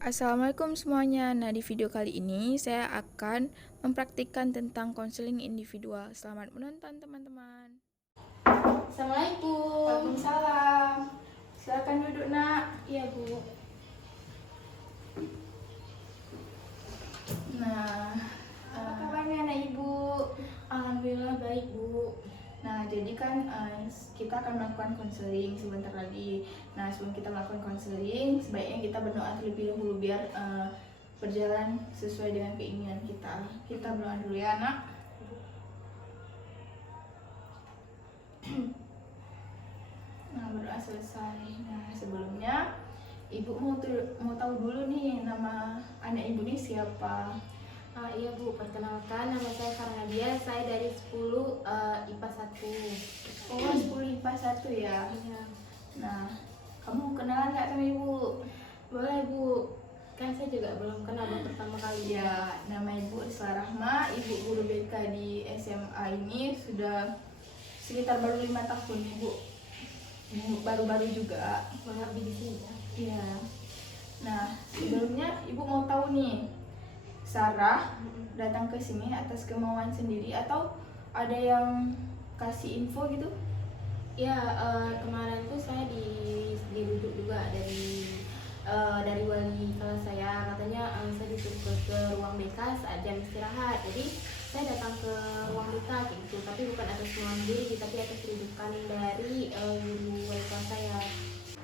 Assalamualaikum semuanya. Nah, di video kali ini saya akan mempraktikkan tentang konseling individual. Selamat menonton teman-teman. Assalamualaikum. Waalaikumsalam. Silakan duduk, Nak. Iya, Bu. Nah, apa kabarnya anak Ibu? Alhamdulillah baik, Bu. Nah, jadi kan kita akan melakukan konseling sebentar lagi. Nah, sebelum kita melakukan konseling, sebaiknya kita berdoa terlebih dahulu biar berjalan sesuai dengan keinginan kita. Kita berdoa dulu ya, Nak. Nah, berdoa selesai. Nah, sebelumnya Ibu mau tahu dulu nih nama anak Ibu nih siapa? Iya, Bu. Perkenalkan, nama saya Farnadia. Saya dari 10 IPA 1. Oh, 10 IPA 1 ya. Iya. Nah, kamu kenalan nggak sama Ibu? Boleh, Bu. Kan saya juga belum kenal Bu pertama kali. Ya, nama Ibu Isla Rahma, Ibu guru BK di SMA ini sudah sekitar baru 5 tahun Ibu. Baru-baru juga. Mengabdi di sini ya. Iya. Nah, sebelumnya Ibu mau tahu nih, Sarah datang ke sini atas kemauan sendiri atau ada yang kasih info gitu? Ya, kemarin tuh saya dirujuk juga dari wali kelas saya. Katanya saya disuruh ke ruang BK saat jam istirahat. Jadi saya datang ke ruang BK gitu, tapi bukan atas kemauan diri, tapi atas rujukan dari guru wali kelas saya.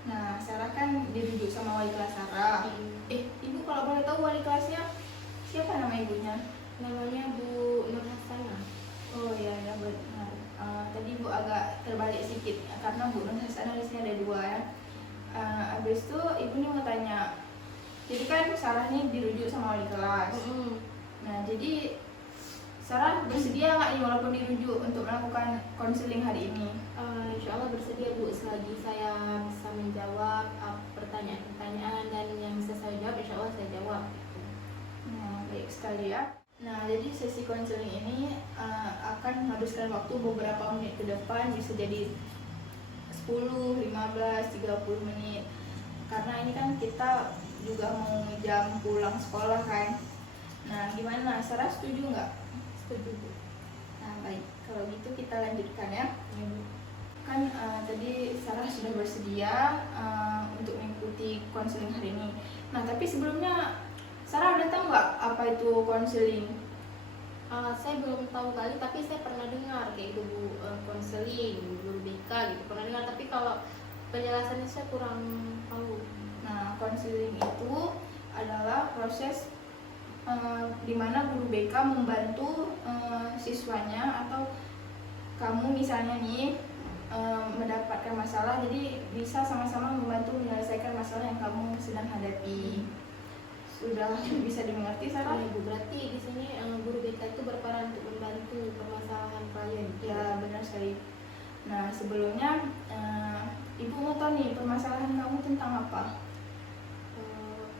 Nah, Sarah kan dirujuk sama wali kelas Sarah. Ibu kalau boleh tahu wali kelasnya siapa nama ibunya? Namanya Bu Nur Hasanah. Oh iya ya benar. Tadi Bu agak terbalik sedikit karena Bu Nur Hasanah di sini ada dua ya. Abis itu Ibu nih mau tanya. Jadi kan Sarah nih dirujuk sama wali kelas. Nah, jadi Sarah bersedia nggak nih walaupun dirujuk untuk melakukan konseling hari ini? Insya Allah bersedia, Bu, selagi saya bisa menjawab pertanyaan-pertanyaan dan yang bisa saya jawab, insya Allah saya jawab. Nah, baik sekali ya. Nah, jadi sesi konseling ini akan menghabiskan waktu beberapa menit ke depan, bisa jadi 10, 15, 30 menit. Karena ini kan kita juga mau jam pulang sekolah kan. Nah, gimana? Sarah setuju nggak? Setuju, Bu. Nah, baik. Kalau gitu kita lanjutkan ya. Ya, Bu. Kan tadi Sarah sudah bersedia untuk mengikuti konseling hari ini. Nah, tapi sebelumnya Sarah udah tahu nggak apa itu konseling? Saya belum tahu kali, tapi saya pernah dengar kayak itu, Bu, konseling, guru BK gitu, pernah dengar, tapi kalau penjelasannya saya kurang tahu. Nah, konseling itu adalah proses di mana guru BK membantu siswanya atau kamu misalnya nih mendapatkan masalah, jadi bisa sama-sama membantu menyelesaikan masalah yang kamu sedang hadapi. Sudah bisa dimengerti, Sarah? Ya, Bu, berarti di sini guru BK itu berperan untuk membantu permasalahan klien. Ya, benar sekali. Nah, sebelumnya Ibu mau tahu nih permasalahan kamu tentang apa?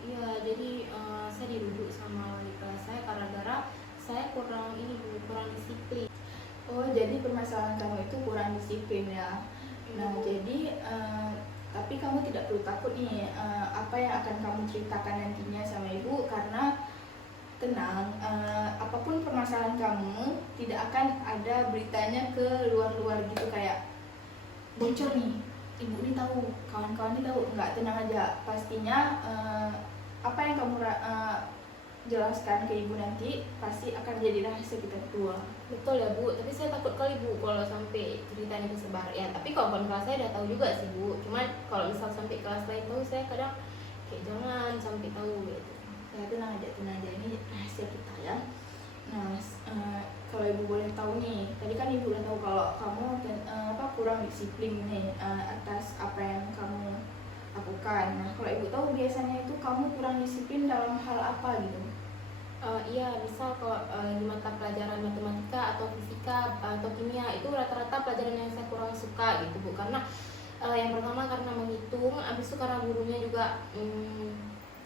Iya, jadi saya dirujuk sama wali kelas saya gara-gara saya kurang disiplin. Oh, jadi permasalahan kamu itu kurang disiplin ya. Nah, jadi tapi kamu tidak perlu takut nih apa yang akan kamu ceritakan nantinya sama Ibu, karena tenang, apapun permasalahan kamu tidak akan ada beritanya ke luar-luar gitu kayak bocor nih, Ibu ini tahu, kawan-kawan ini tahu. Enggak, tenang aja. Pastinya apa yang kamu jelaskan ke Ibu nanti pasti akan jadi rahasia kita berdua. Betul ya, Bu, tapi saya takut kali, Bu, kalau sampai ceritanya tersebar ya. Tapi kawan-kawan kelas saya udah tahu juga sih, Bu, cuman kalau misal sampai kelas lain tahu, saya kadang kayak jangan sampai tahu gitu. Ya, tenang aja, ini rahasia kita ya. Nah, kalau Ibu boleh tahu nih, tadi kan Ibu udah tahu kalau kamu kurang disiplin nih atas apa yang kamu lakukan. Nah, kalau Ibu tahu biasanya itu kamu kurang disiplin dalam hal apa gitu? Iya, misal kalau di mata pelajaran matematika atau fisika atau kimia, itu rata-rata pelajaran yang saya kurang suka gitu, Bu, karena yang pertama karena menghitung, habis itu karena gurunya juga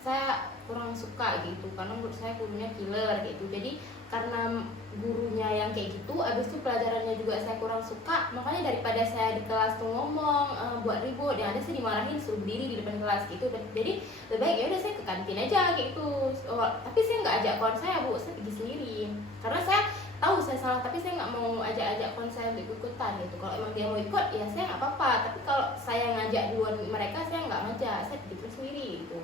saya kurang suka gitu, karena menurut saya gurunya killer gitu. Jadi karena gurunya yang kayak gitu, abis itu pelajarannya juga saya kurang suka, makanya daripada saya di kelas tuh ngomong buat ribut, yang ada sih dimarahin suruh berdiri di depan kelas gitu. Jadi lebih baik ya udah saya ke kantin aja kayak gitu. Tapi saya nggak ajak kawan saya bu, saya pergi sendiri karena saya tahu saya salah, tapi saya nggak mau ajak kawan saya untuk ikutan gitu. Kalau emang dia mau ikut ya saya nggak apa-apa, tapi kalau saya ngajak duluan mereka, saya nggak ngajak, saya pergi sendiri gitu.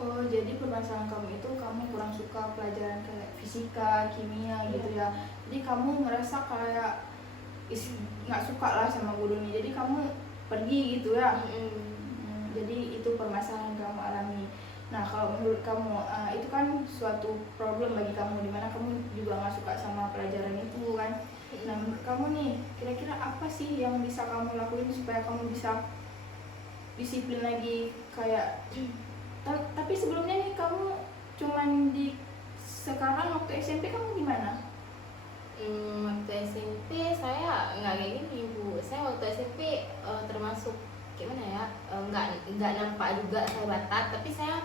Oh, jadi permasalahan kamu itu kamu kurang suka pelajaran kayak fisika, kimia gitu ya. Jadi kamu ngerasa kayak nggak suka lah sama gurunya. Jadi kamu pergi gitu ya. Jadi itu permasalahan yang kamu alami. Nah, kalau menurut kamu itu kan suatu problem bagi kamu, dimana kamu juga nggak suka sama pelajaran itu kan. Nah, menurut kamu nih, kira-kira apa sih yang bisa kamu lakuin supaya kamu bisa disiplin lagi kayak tapi sebelumnya nih kamu cuman di sekarang waktu SMP kamu gimana? Waktu SMP saya nggak kayak gini bu. Saya waktu SMP termasuk gimana ya, nggak nampak juga saya bakat, tapi saya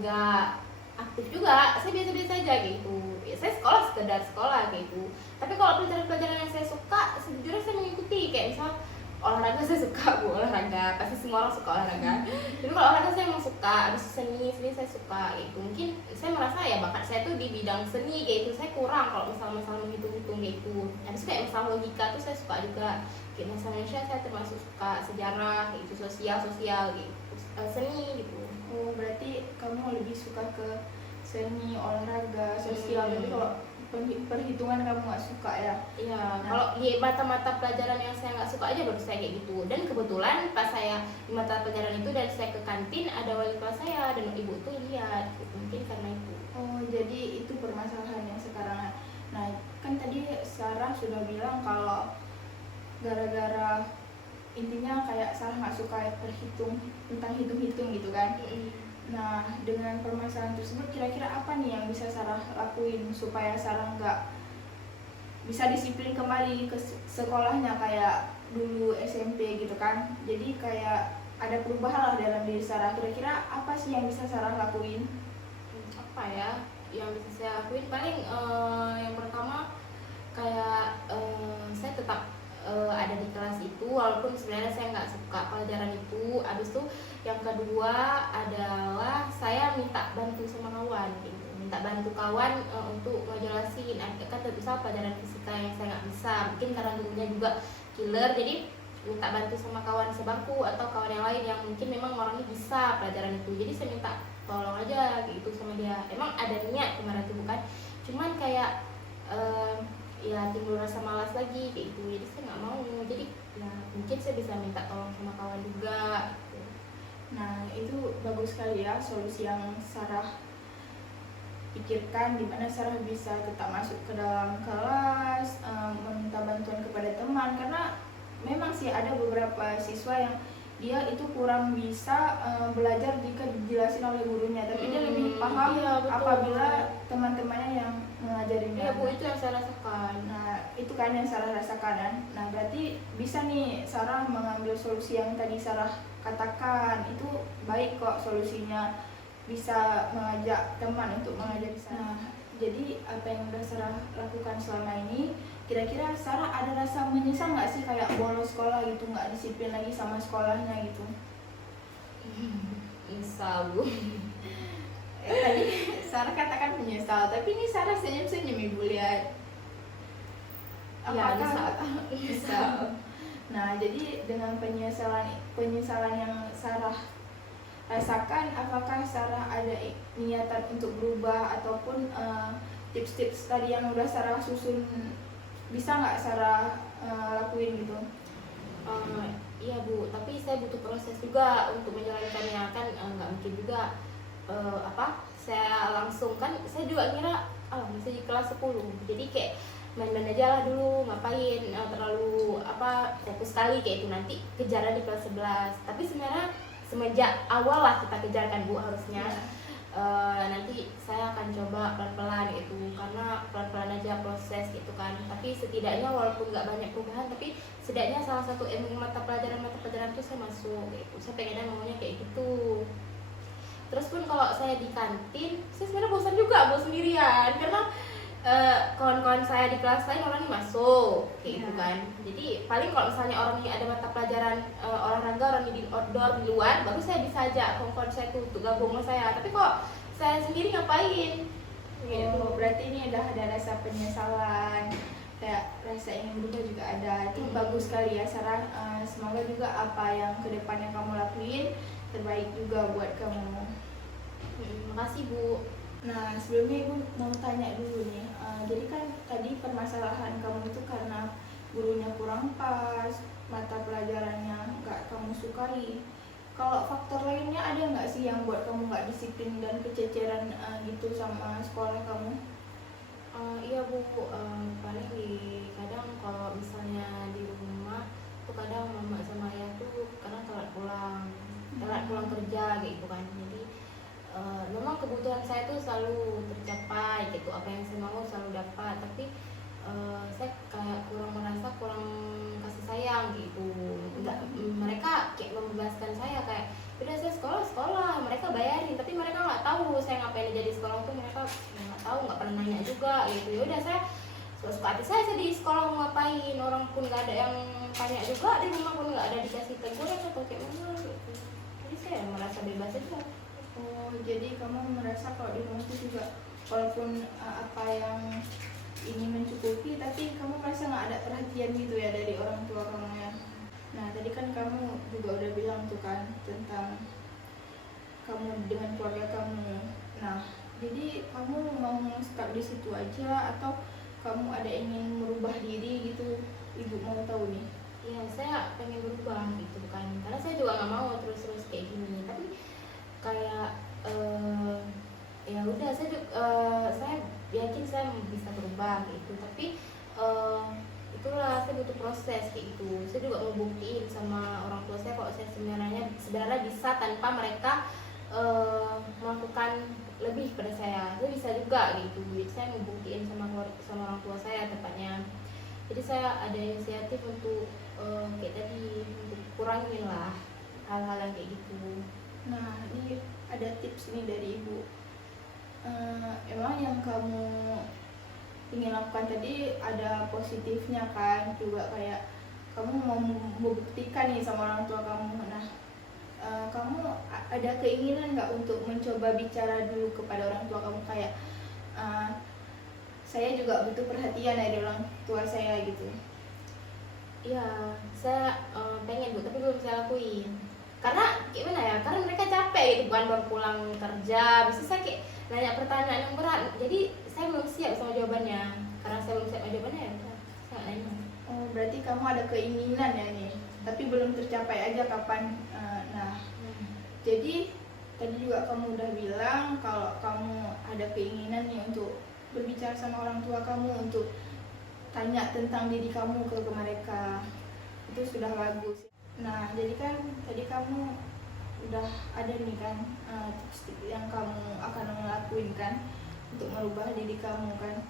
nggak aktif juga. Saya biasa-biasa aja gitu ya, saya sekolah sekedar sekolah gitu. Tapi kalau pelajaran-pelajaran yang saya suka, sejujurnya saya mengikuti. Kayak misal olahraga saya suka bu, olahraga pasti semua orang suka olahraga. Tapi kalau olahraga saya emang suka, habis seni saya suka gitu. Mungkin saya merasa ya bakat saya tuh di bidang seni kayak gitu, saya kurang kalau masalah menghitung-hitung gitu. Habis kayak masalah logika tuh saya suka juga. Kayak masalah Indonesia saya termasuk suka, sejarah kayak gitu, sosial gitu, seni gitu. Oh, berarti kamu lebih suka ke seni, olahraga, sosial. Tapi kalau perhitungan kamu nggak suka ya? Iya, kalau di mata-mata pelajaran yang saya nggak suka aja baru saya kayak gitu. Dan kebetulan pas saya di mata pelajaran itu dan saya ke kantin, ada wali kelas saya dan ibu tuh lihat gitu. Mungkin karena itu. Oh, jadi itu permasalahan yang sekarang. Nah, kan tadi Sarah sudah bilang kalau gara-gara intinya kayak Sarah nggak suka tentang hitung-hitung gitu kan. Nah, dengan permasalahan tersebut kira-kira apa nih yang bisa Sarah lakuin supaya Sarah nggak bisa disiplin kembali ke sekolahnya kayak dulu SMP gitu kan. Jadi kayak ada perubahan lah dalam diri Sarah. Kira-kira apa sih yang bisa Sarah lakuin? Apa ya yang bisa saya lakuin? Paling yang pertama kayak saya tetap ada di kelas itu walaupun sebenarnya saya nggak suka pelajaran itu. Abis itu yang kedua adalah saya minta bantu sama kawan gitu, minta bantu kawan untuk ngejelasin. Kan bisa pelajaran fisika yang saya nggak bisa, mungkin karena gurunya juga killer, jadi minta bantu sama kawan sebangku atau kawan yang lain yang mungkin memang orangnya bisa pelajaran itu. Jadi saya minta tolong aja gitu sama dia. Emang ada niat kemarin tuh bukan, cuman kayak ya timbul rasa malas lagi kayak gitu, jadi saya nggak mau. Jadi ya mungkin saya bisa minta tolong sama kawan juga gitu. Nah, itu bagus sekali ya solusi yang Sarah pikirkan, dimana Sarah bisa tetap masuk ke dalam kelas, meminta bantuan kepada teman. Karena memang sih ada beberapa siswa yang dia itu kurang bisa belajar jika dijelasin oleh gurunya, tapi dia lebih paham apabila teman-temannya yang mengajarinya. Iya bu, itu yang saya rasakan. Nah, itu kan yang Sarah rasakan kan. Nah, berarti bisa nih Sarah mengambil solusi yang tadi Sarah katakan. Itu baik kok solusinya, bisa mengajak teman untuk mengajar di sana. Nah, jadi apa yang udah Sarah lakukan selama ini, kira-kira Sarah ada rasa menyesal nggak sih kayak bolos sekolah gitu, nggak disiplin lagi sama sekolahnya gitu? Menyesal bu. Tadi Sarah katakan menyesal, tapi ini Sarah senyum-senyum ibu lihat. Iya, menyesal? Nah, jadi dengan penyesalan yang Sarah rasakan, apakah Sarah ada niatan untuk berubah ataupun tips-tips tadi yang udah Sarah susun bisa nggak Sarah lakuin gitu? Iya bu, tapi saya butuh proses juga untuk menjalankannya. Kan nggak mungkin juga saya langsung, kan saya juga kira bisa di kelas 10, jadi kayak main-main aja lah dulu, ngapain terlalu fokus sekali kayak itu, nanti kejaran di kelas 11. Tapi sebenarnya semenjak awal lah kita kejarkan bu harusnya. Nanti saya akan coba pelan-pelan gitu, karena pelan-pelan aja proses gitu kan. Tapi setidaknya walaupun nggak banyak perubahan, tapi setidaknya salah satu mata pelajaran itu saya masuk gitu. Saya pengennya maunya kayak gitu. Terus pun kalau saya di kantin, saya sebenarnya bosan juga sendirian, karena kawan-kawan saya di kelas lain orangnya masuk kayak gitu Iya. kan. Jadi paling kalau misalnya orangnya ada mata pelajaran olahraga, orangnya di outdoor di luar, baru saya bisa ajak kawan-kawan saya tuh untuk gabung sama saya. Tapi kok saya sendiri ngapain gitu. Oh, berarti ini udah ada rasa penyesalan, kayak rasa ingin berubah juga ada. Itu bagus sekali ya Sarah. Semoga juga apa yang kedepannya kamu lakuin terbaik juga buat kamu. Makasih Bu. Nah, sebelumnya Ibu mau tanya dulu nih. Jadi kan tadi permasalahan kamu itu karena gurunya kurang pas, mata pelajarannya nggak kamu sukai. Kalau faktor lainnya ada nggak sih yang buat kamu nggak disiplin dan kececeran gitu sama sekolah kamu? Iya Bu, paling kadang kalau misalnya di rumah tuh kadang mama sama ayah tuh kadang telat pulang kerja gitu kan. Jadi memang kebutuhan saya tuh selalu tercapai gitu, apa yang saya mau selalu dapat, tapi saya kayak kurang kasih sayang gitu. Enggak, mereka kayak membebaskan saya, kayak udah saya sekolah mereka bayarin, tapi mereka nggak tahu saya ngapain aja di sekolah tuh, mereka nggak tahu, nggak pernah nanya juga gitu. Ya udah saya suka hati saya di sekolah mau ngapain, orang pun nggak ada yang tanya juga, di rumah pun nggak ada dikasih teguran atau kayak mana gitu. Jadi saya merasa bebas aja. Oh, jadi kamu merasa kalau di rumah itu juga walaupun apa yang ingin mencukupi, tapi kamu merasa nggak ada perhatian gitu ya dari orang tua kamu ya. Nah, tadi kan kamu juga udah bilang tuh kan tentang kamu dengan keluarga kamu. Nah, jadi kamu mau stuck di situ aja atau kamu ada ingin merubah diri gitu? Ibu mau tahu nih. Ya saya pengen berubah gitu kan, karena saya juga nggak mau terus kayak gini. Tapi kayak ya udah saya yakin saya bisa berubah gitu, tapi itulah saya butuh proses kayak gitu. Saya juga mau buktiin sama orang tua saya kalau saya sebenarnya bisa tanpa mereka melakukan lebih pada saya bisa juga gitu. Jadi saya mau buktiin sama orang tua saya tepatnya. Jadi saya ada inisiatif untuk kayak tadi, untuk kurangin lah hal-hal yang kayak gitu. Nah, ini ada tips nih dari Ibu. Emang yang kamu ingin lakukan tadi ada positifnya kan, juga kayak kamu mau membuktikan nih sama orang tua kamu. Nah, kamu ada keinginan nggak untuk mencoba bicara dulu kepada orang tua kamu, kayak saya juga butuh perhatian dari orang tua saya gitu? Iya, saya pengen Bu, tapi belum saya lakuin. Karena gimana ya, karena mereka capek gitu, bukan baru pulang kerja. Bisa saya kayak nanya pertanyaan yang berat, jadi saya belum siap sama jawabannya. Karena saya belum siap sama jawabannya, ya udah, saya nggak nanya. Oh, berarti kamu ada keinginan ya nih, tapi belum tercapai aja kapan. Nah, jadi tadi juga kamu udah bilang kalau kamu ada keinginan nih untuk berbicara sama orang tua kamu, untuk tanya tentang diri kamu ke mereka. Itu sudah bagus. Nah, jadi kan tadi kamu udah ada nih kan tips-tips yang kamu akan ngelakuin kan untuk merubah diri kamu kan.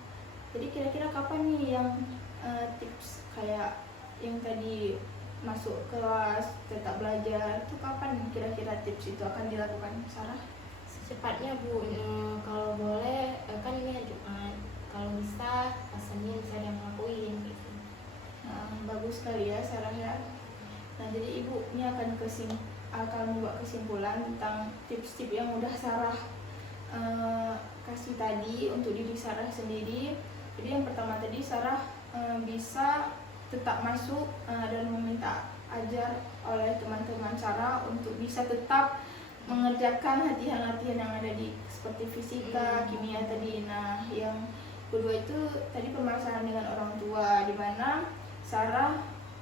Jadi kira-kira kapan nih yang tips kayak yang tadi masuk kelas, tetap belajar, itu kapan kira-kira tips itu akan dilakukan, Sarah? Secepatnya Bu, kalau boleh kan ini hari Jumat, kalau bisa pas Senin saya yang ngelakuin gitu. Nah, bagus sekali ya Sarah ya. Nah, jadi Ibu ini akan membuat kesimpulan tentang tips-tips yang udah Sarah kasih tadi untuk diri Sarah sendiri. Jadi yang pertama tadi Sarah bisa tetap masuk dan meminta ajar oleh teman-teman Sarah untuk bisa tetap mengerjakan latihan-latihan yang ada di seperti fisika, kimia tadi. Nah, yang kedua itu tadi permasalahan dengan orang tua, di mana Sarah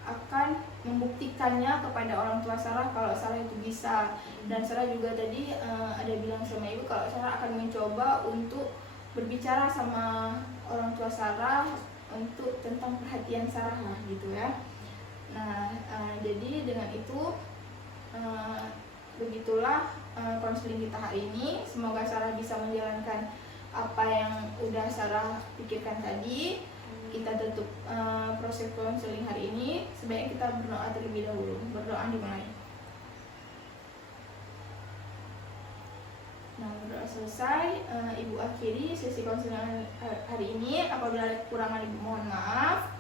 akan membuktikannya kepada orang tua Sarah kalau Sarah itu bisa. Dan Sarah juga tadi ada bilang sama Ibu kalau Sarah akan mencoba untuk berbicara sama orang tua Sarah untuk tentang perhatian Sarah gitu ya. Nah, jadi dengan itu begitulah konseling kita hari ini. Semoga Sarah bisa menjalankan apa yang udah Sarah pikirkan tadi. Kita tutup proses konseling hari ini. Sebaiknya kita berdoa terlebih dahulu. Berdoa dimulai. Nah, berdoa selesai, Ibu akhiri sesi konseling hari ini. Apabila ada kekurangan Ibu mohon maaf.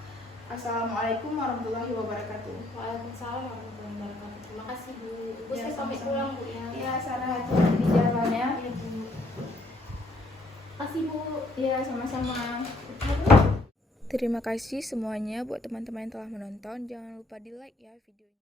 Assalamualaikum warahmatullahi wabarakatuh. Waalaikumsalam warahmatullahi wabarakatuh. Terima kasih Bu. Ibu Ya, saya pamit sama-sama. pulang Bu ya. Ya, Sarah hati-hati di jalan ya. Iya Bu. Kasih Bu. Ya, sama-sama. Terima kasih semuanya buat teman-teman yang telah menonton. Jangan lupa di like ya videonya.